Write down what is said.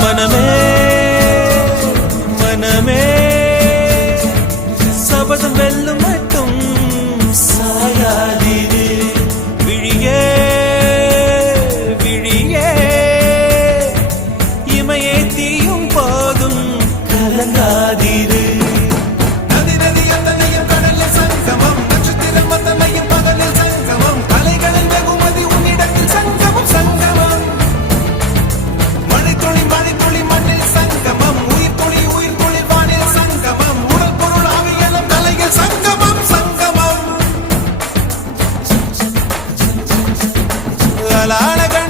மனமே மனமே. சபதம் வெல்லும் மட்டும் சாயாதீரு விழியே விழியே. இமையே தீயும் பா கலாளகன்